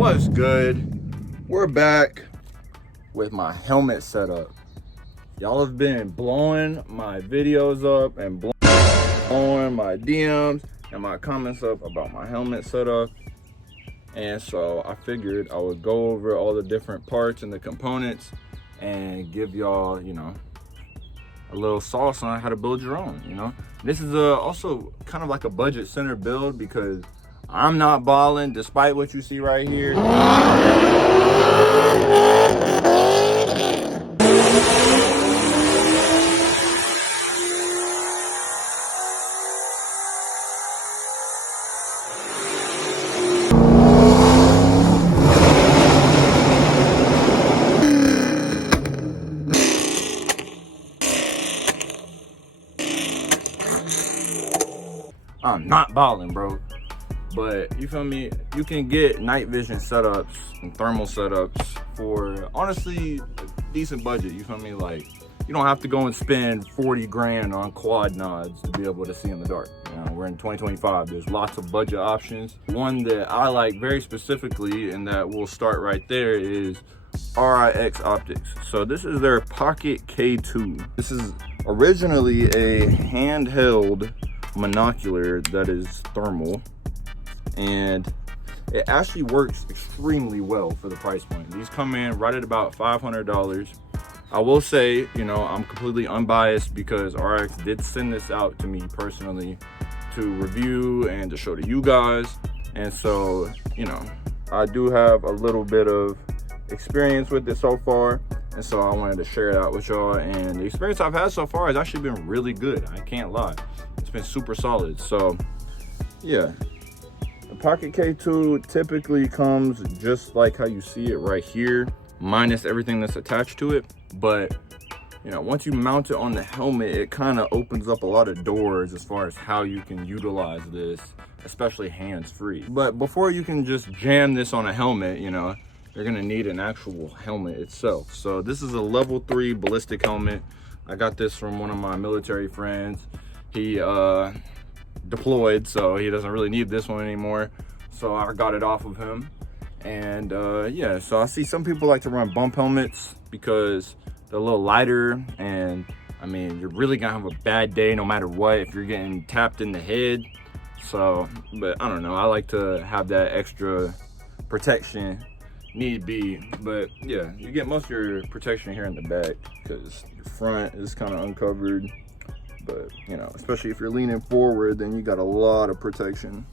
What's good? We're back with my helmet setup. Y'all have been blowing my videos up and blowing my DMs and my comments up about my helmet setup. And so I figured I would go over all the different parts and the components and give y'all, you know, a little sauce on how to build your own, you know. This is also kind of like a budget center build because I'm not balling despite what you see right here. I'm not balling, bro. But you feel me? You can get night vision setups and thermal setups for honestly a decent budget. You feel me? Like, you don't have to go and spend 40 grand on quad nods to be able to see in the dark. You know, we're in 2025. There's lots of budget options. One that I like very specifically, and that we'll start right there, is RIX Optics. So this is their Pocket K2. This is originally a handheld monocular that is thermal, and it actually works extremely well for the price point. These come in right at about $500. I will say, you know, I'm completely unbiased because RIX did send this out to me personally to review and to show to you guys, and so, you know, I do have a little bit of experience with it so far, and so I wanted to share it out with y'all. And the experience I've had so far has actually been really good. I can't lie. It's been super solid. So yeah, the Pocket K2 typically comes just like how you see it right here, minus everything that's attached to it. But you know, once you mount it on the helmet, it kind of opens up a lot of doors as far as how you can utilize this, especially hands-free. But before you can just jam this on a helmet, you know, you're gonna need an actual helmet itself. So this is a level 3 ballistic helmet. I got this from one of my military friends. He deployed, so he doesn't really need this one anymore. So I got it off of him. And yeah, so I see some people like to run bump helmets because they're a little lighter, and I mean, you're really gonna have a bad day no matter what if you're getting tapped in the head. So, but I don't know, I like to have that extra protection need be. But yeah, you get most of your protection here in the back because your front is kind of uncovered. But you know, especially if you're leaning forward, then you got a lot of protection.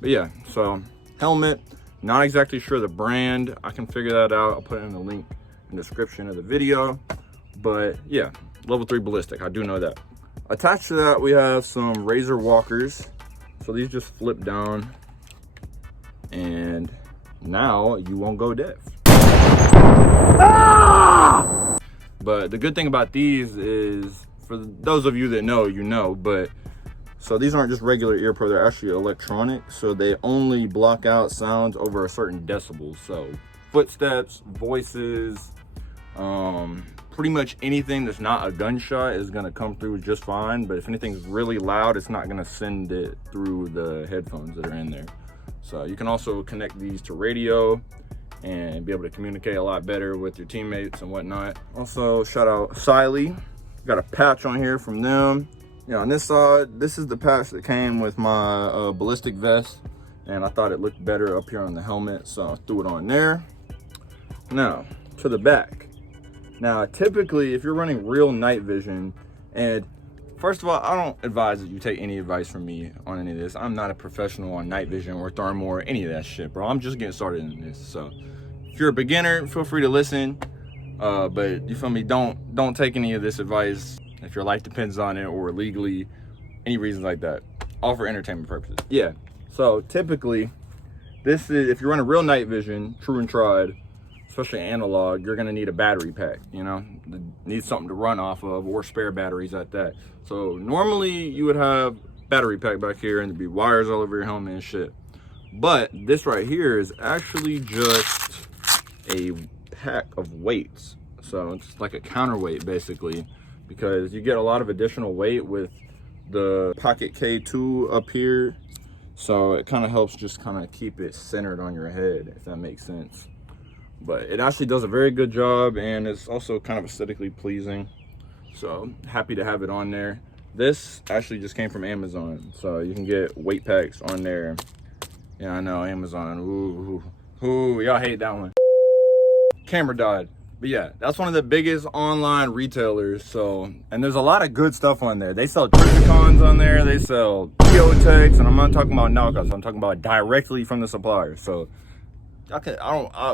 But yeah, so helmet, not exactly sure the brand. I can figure that out. I'll put it in the link in the description of the video. But yeah, level 3 ballistic, I do know that. Attached to that, we have some razor walkers. So these just flip down, and now you won't go deaf. Ah! But the good thing about these is, for those of you that know, you know, but so these aren't just regular ear pro, they're actually electronic. So they only block out sounds over a certain decibel. So footsteps, voices, pretty much anything that's not a gunshot is gonna come through just fine. But if anything's really loud, it's not gonna send it through the headphones that are in there. So you can also connect these to radio and be able to communicate a lot better with your teammates and whatnot. Also, shout out Siley. Got a patch on here from them. You know, on this side, this is the patch that came with my ballistic vest, and I thought it looked better up here on the helmet, so I threw it on there. Now, to the back. Now, typically, if you're running real night vision, and first of all, I don't advise that you take any advice from me on any of this. I'm not a professional on night vision or thermal or any of that shit, bro. I'm just getting started in this. So if you're a beginner, feel free to listen. But you feel me, don't take any of this advice if your life depends on it, or legally, any reasons like that. All for entertainment purposes. Yeah, so typically, this is, if you're running real night vision, true and tried, especially analog, you're gonna need a battery pack, you know? Need something to run off of, or spare batteries at that. So normally you would have battery pack back here and there'd be wires all over your helmet and shit. But this right here is actually just a pack of weights. So it's like a counterweight basically, because you get a lot of additional weight with the Pocket K2 up here. So it kind of helps just kind of keep it centered on your head, if that makes sense. But it actually does a very good job, and it's also kind of aesthetically pleasing. So happy to have it on there. This actually just came from Amazon, so you can get weight packs on there. Yeah, I know, Amazon. Ooh, y'all hate that one. Camera died. But yeah, that's one of the biggest online retailers. So, and there's a lot of good stuff on there. They sell Tricicons on there. They sell Geotex, and I'm not talking about knockoffs. I'm talking about directly from the supplier. So,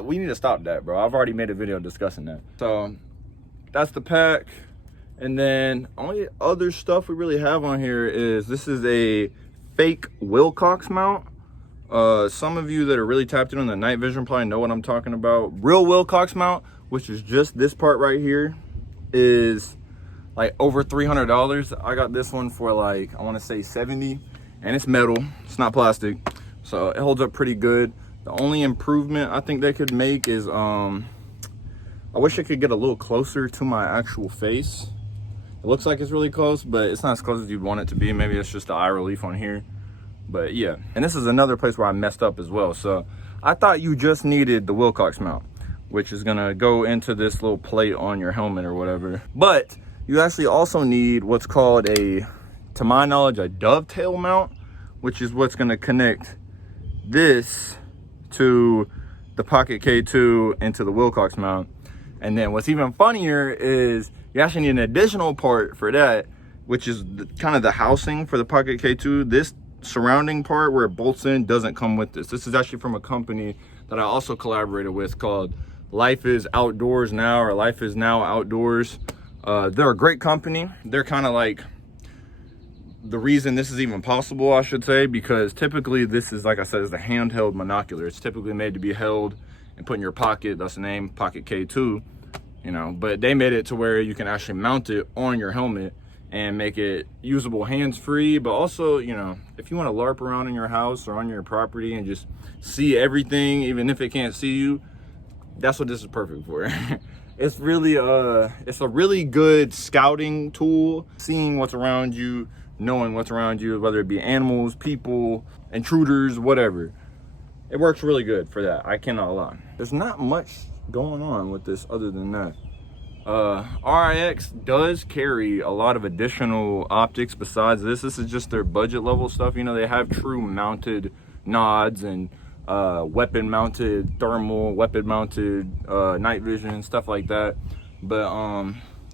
we need to stop that, bro. I've already made a video discussing that. So, that's the pack. And then only other stuff we really have on here is this is a fake Wilcox mount. Some of you that are really tapped in on the night vision probably know what I'm talking about. Real Wilcox mount, which is just this part right here, is like over $300. I got this one for like, I want to say 70, and it's metal, it's not plastic, so it holds up pretty good. The only improvement I think they could make is I wish I could get a little closer to my actual face. It looks like it's really close, but it's not as close as you'd want it to be. Maybe it's just the eye relief on here. But yeah, and this is another place where I messed up as well. So I thought you just needed the Wilcox mount, which is gonna go into this little plate on your helmet or whatever. But you actually also need what's called to my knowledge, a dovetail mount, which is what's gonna connect this to the Pocket K2 into the Wilcox mount. And then what's even funnier is you actually need an additional part for that, which is kind of the housing for the Pocket K2. This surrounding part where it bolts in doesn't come with this. This is actually from a company that I also collaborated with called Life is Outdoors Now, or Life is Now Outdoors. They're a great company. They're kind of like the reason this is even possible, I should say, because typically this is, like I said, is a handheld monocular. It's typically made to be held and put in your pocket. That's the name, Pocket K2, you know, but they made it to where you can actually mount it on your helmet and make it usable hands-free. But also, you know, if you want to LARP around in your house or on your property and just see everything, even if it can't see you, that's what this is perfect for. It's really it's a really good scouting tool, seeing what's around you, knowing what's around you, whether it be animals, people, intruders, whatever. It works really good for that, I cannot lie. There's not much going on with this other than that. RIX does carry a lot of additional optics besides this. This is just their budget level stuff. You know, they have true mounted nods and weapon mounted thermal, weapon mounted night vision, stuff like that. But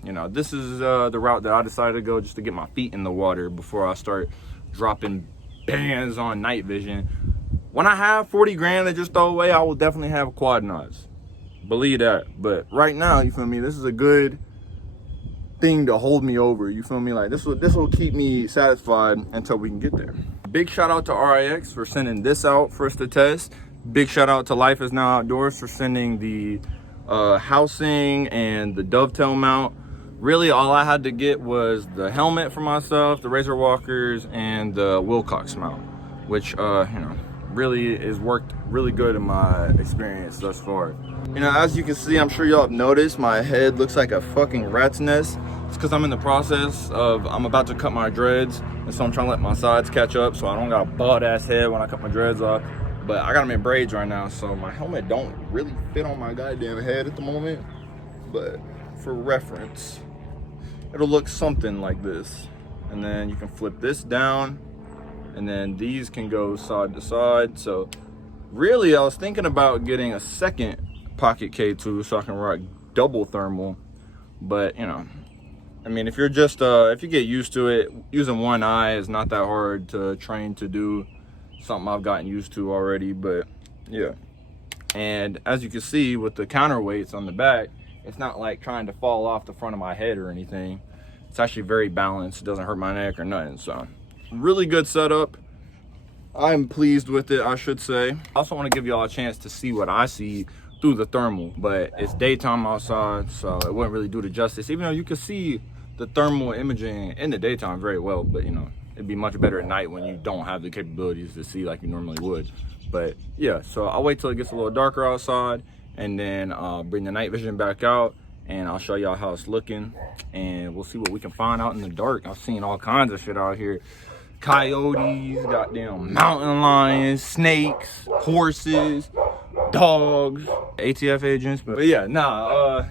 you know, this is the route that I decided to go just to get my feet in the water before I start dropping bands on night vision. When I have 40 grand to just throw away, I will definitely have quad nods. Believe that. But right now, you feel me, this is a good thing to hold me over, you feel me? Like this will keep me satisfied until we can get there. Big shout out to RIX for sending this out for us to test. Big shout out to Life is Now Outdoors for sending the housing and the dovetail mount. Really all I had to get was the helmet for myself, the Razor Walkers, and the Wilcox mount, which you know, really is worked really good in my experience thus far. You know, as you can see, I'm sure y'all have noticed my head looks like a fucking rat's nest. It's because I'm in the process of, I'm about to cut my dreads, and so I'm trying to let my sides catch up so I don't got a bald ass head when I cut my dreads off. But I got them in braids right now, so my helmet don't really fit on my goddamn head at the moment. But for reference, it'll look something like this. And then you can flip this down, and then these can go side to side. So really, I was thinking about getting a second Pocket K2 so I can rock double thermal. But you know, I mean, if you're just if you get used to it, using one eye is not that hard to train to do. Something I've gotten used to already. But yeah, and as you can see with the counterweights on the back, it's not like trying to fall off the front of my head or anything. It's actually very balanced. It doesn't hurt my neck or nothing. So really good setup. I'm pleased with it, I should say. I also want to give y'all a chance to see what I see through the thermal, but it's daytime outside, so it wouldn't really do the justice, even though you can see the thermal imaging in the daytime very well. But you know, it'd be much better at night when you don't have the capabilities to see like you normally would. But yeah, so I'll wait till it gets a little darker outside, and then bring the night vision back out, and I'll show y'all how it's looking, and we'll see what we can find out in the dark. I've seen all kinds of shit out here. coyotes, goddamn mountain lions, snakes, horses, dogs, ATF agents. But yeah,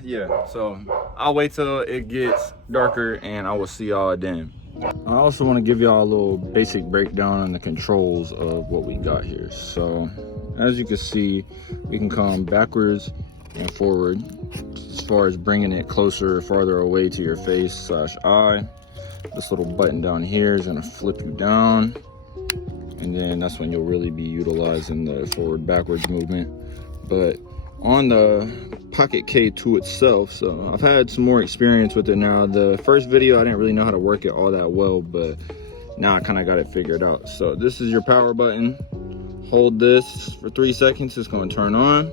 yeah. So I'll wait till it gets darker and I will see y'all then. I also want to give y'all a little basic breakdown on the controls of what we got here. So as you can see, we can come backwards and forward as far as bringing it closer or farther away to your face / eye. This little button down here is going to flip you down, and then that's when you'll really be utilizing the forward backwards movement. But on the Pocket K2 itself, so I've had some more experience with it now. The first video I didn't really know how to work it all that well, but now I kind of got it figured out. So this is your power button. Hold this for 3 seconds, it's going to turn on.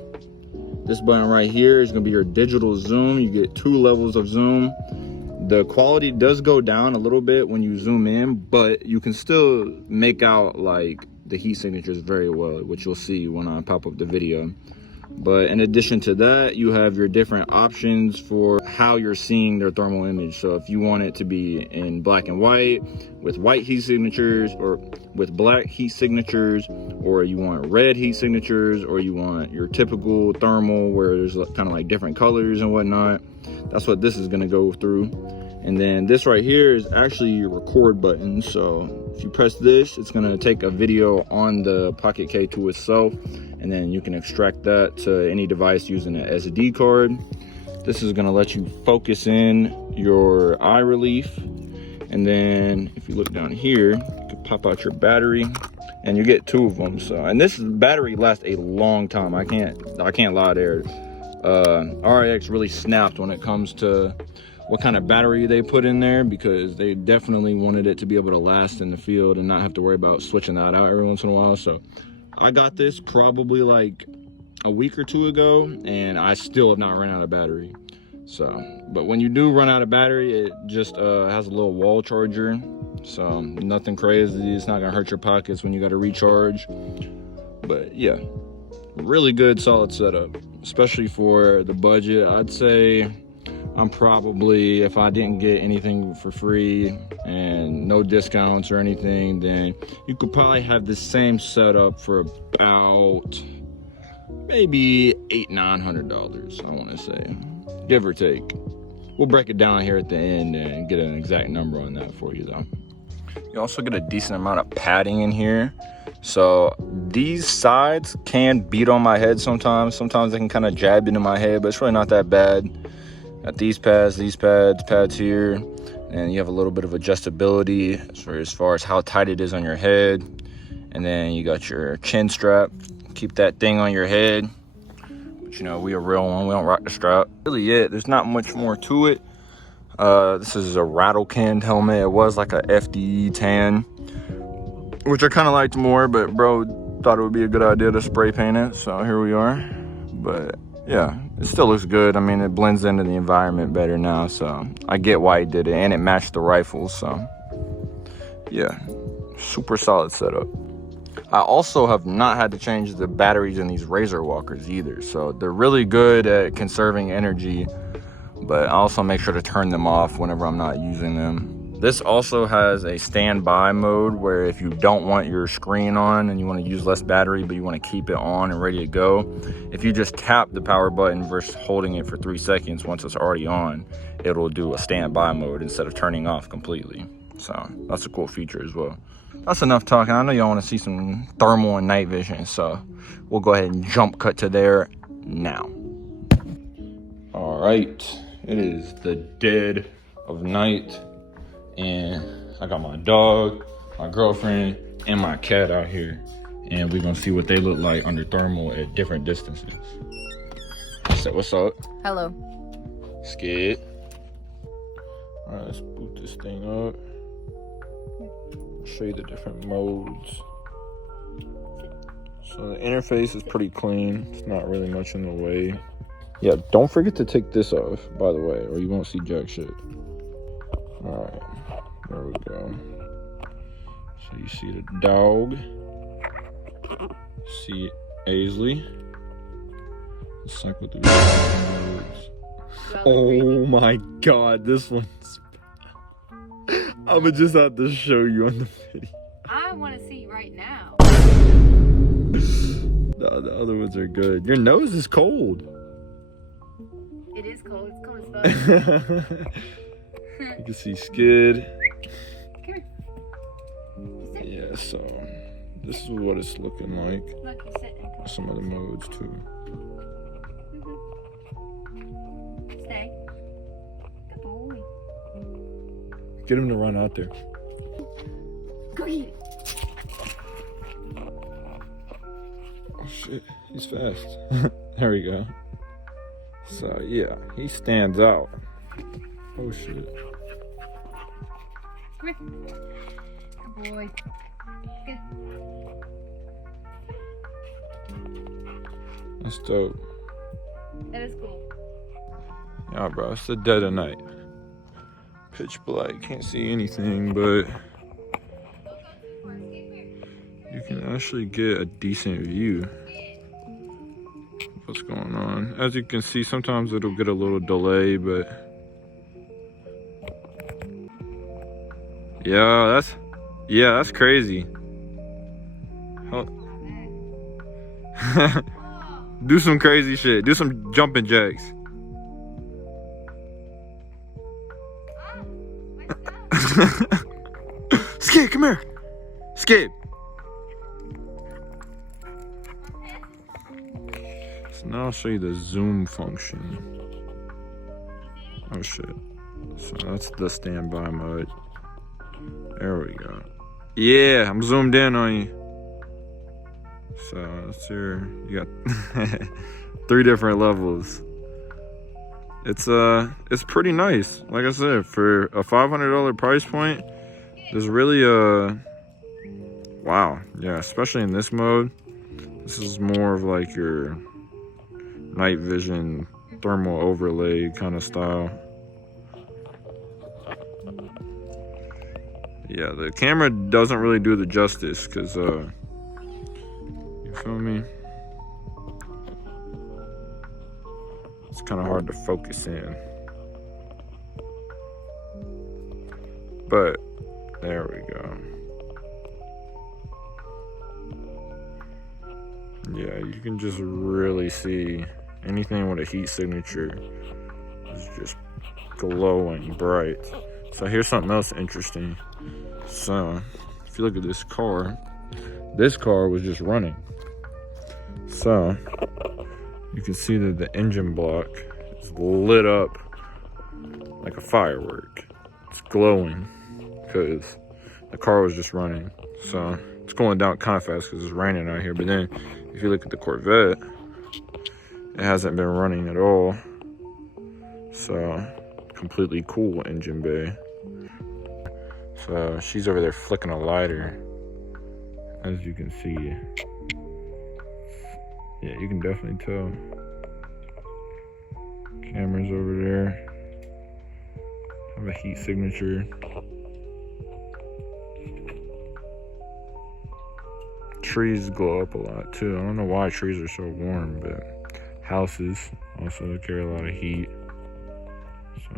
This button right here is going to be your digital zoom. You get 2 levels of zoom. The quality does go down a little bit when you zoom in, but you can still make out like the heat signatures very well, which you'll see when I pop up the video. But in addition to that, you have your different options for how you're seeing their thermal image. So if you want it to be in black and white with white heat signatures, or with black heat signatures, or you want red heat signatures, or you want your typical thermal where there's kind of like different colors and whatnot, that's what this is going to go through. And then this right here is actually your record button. So if you press this, it's going to take a video on the Pocket K2 itself, and then you can extract that to any device using an SD card. This is going to let you focus in your eye relief. And then if you look down here, you can pop out your battery, and you get 2 of them. So, and this battery lasts a long time. I can't lie there. RIX really snapped when it comes to what kind of battery they put in there, because they definitely wanted it to be able to last in the field and not have to worry about switching that out every once in a while. So I got this probably like a week or 2 ago, and I still have not run out of battery. So, but when you do run out of battery, it just has a little wall charger. So nothing crazy. It's not gonna hurt your pockets when you got to recharge. But yeah, really good, solid setup, especially for the budget. I'd say I'm probably, if I didn't get anything for free and no discounts or anything, then you could probably have the same setup for about maybe $800–900, I want to say, give or take. We'll break it down here at the end and get an exact number on that for you though. You also get a decent amount of padding in here. So these sides can beat on my head sometimes. Sometimes they can kind of jab into my head, but it's really not that bad. Got these pads here, and you have a little bit of adjustability as far as how tight it is on your head. And then you got your chin strap. Keep that thing on your head. But you know, we a real one, we don't rock the strap. Really it, there's not much more to it. This is a rattle canned helmet. It was like a FDE tan, which I kind of liked more, but bro thought it would be a good idea to spray paint it, so here we are. But yeah, it still looks good. I mean, it blends into the environment better now, so I get why he did it, and it matched the rifle. So yeah, super solid setup. I also have not had to change the batteries in these Razor Walkers either, so they're really good at conserving energy, but I also make sure to turn them off whenever I'm not using them. This also has a standby mode where if you don't want your screen on and you want to use less battery, but you want to keep it on and ready to go, if you just tap the power button versus holding it for 3 seconds, once it's already on, it'll do a standby mode instead of turning off completely. So that's a cool feature as well. That's enough talking. I know y'all want to see some thermal and night vision, so we'll go ahead and jump cut to there now. All right, it is the dead of night, and I got my dog, my girlfriend, and my cat out here, and we're gonna see what they look like under thermal at different distances. So what's up? Hello. Scared? All right, let's boot this thing up. Show you the different modes. So the interface is pretty clean. It's not really much in the way. Yeah, don't forget to take this off, by the way, or you won't see jack shit. All right, there we go. So you see the dog. See Aisley. Let's cycle through the modes. Oh my God, this one's. I would just have to show you on the video. want to see right now. The other ones are good. Your nose is cold. It is cold. It's cold as fuck. You can see skid. Come here. Yeah, so this is what it's looking like. Look, he's sitting. Some other modes too. Stay. Good boy. Get him to run out there. Go eat it. Oh shit, he's fast. There we go. So yeah, he stands out. Oh shit. Come here. Good boy. Good. That's dope. That is cool. Yeah, bro, it's the dead of night. Pitch black, can't see anything, but you can actually get a decent view of what's going on. As you can see, sometimes it'll get a little delay, but yeah, that's crazy. Do some crazy shit. Do some jumping jacks. Skip, come here. Skip. So now I'll show you the zoom function. Oh shit. So that's the standby mode. There we go. Yeah, I'm zoomed in on you. So that's you got 3 different levels. It's pretty nice. Like I said, for a $500 price point, there's really wow. Yeah, especially in this mode. This is more of like your night vision thermal overlay kind of style. Yeah, the camera doesn't really do the justice because you feel me? It's kind of hard to focus in. But there we go. Yeah, you can just really see anything with a heat signature is just glowing bright. So here's something else interesting. So if you look at this car was just running. So you can see that the engine block is lit up like a firework. It's glowing because the car was just running. So it's going down kind of fast because it's raining out here. But then if you look at the Corvette, it hasn't been running at all. So completely cool engine bay. So she's over there flicking a lighter, as you can see. Yeah, you can definitely tell. Camera's over there. Have a heat signature. Trees glow up a lot too. I don't know why trees are so warm, but houses also carry a lot of heat. So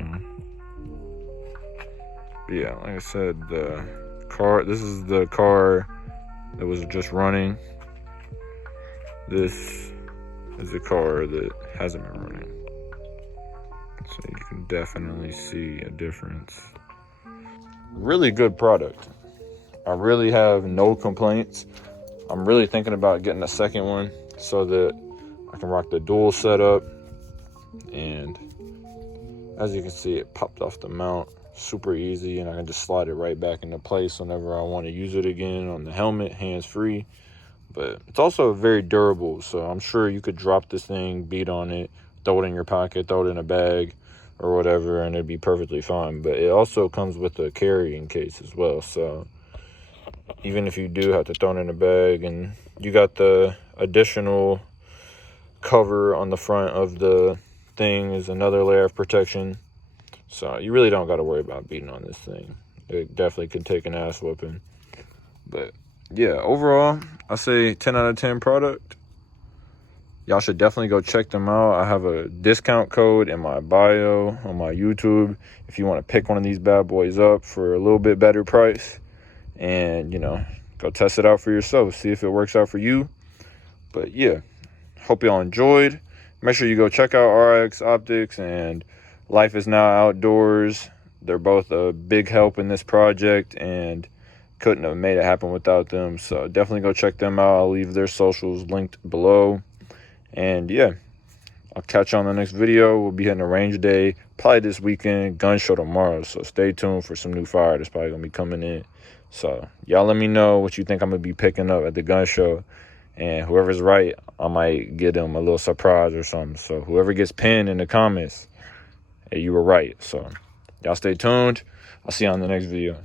yeah, like I said, the car, this is the car that was just running. This is the car that hasn't been running. So you can definitely see a difference. Really good product. I really have no complaints. I'm really thinking about getting a second one so that I can rock the dual setup. And as you can see, it popped off the mount super easy, and I can just slide it right back into place whenever I want to use it again on the helmet, hands-free. But it's also very durable, so I'm sure you could drop this thing, beat on it, throw it in your pocket, throw it in a bag or whatever, and it'd be perfectly fine. But it also comes with a carrying case as well, so even if you do have to throw it in a bag, and you got the additional cover on the front of the thing is another layer of protection. So you really don't got to worry about beating on this thing. It definitely could take an ass whooping. But yeah, overall, I say 10 out of 10 product. Y'all should definitely go check them out. I have a discount code in my bio on my YouTube if you want to pick one of these bad boys up for a little bit better price. And, you know, go test it out for yourself. See if it works out for you. But yeah, hope y'all enjoyed. Make sure you go check out RIX Optics and Life is Now Outdoors. They're both a big help in this project and couldn't have made it happen without them. So definitely go check them out. I'll leave their socials linked below. And yeah, I'll catch you on the next video. We'll be hitting a range day probably this weekend, gun show tomorrow. So stay tuned for some new fire that's probably going to be coming in. So y'all let me know what you think I'm going to be picking up at the gun show. And whoever's right, I might get them a little surprise or something. So whoever gets pinned in the comments, hey, you were right. So y'all stay tuned. I'll see you on the next video.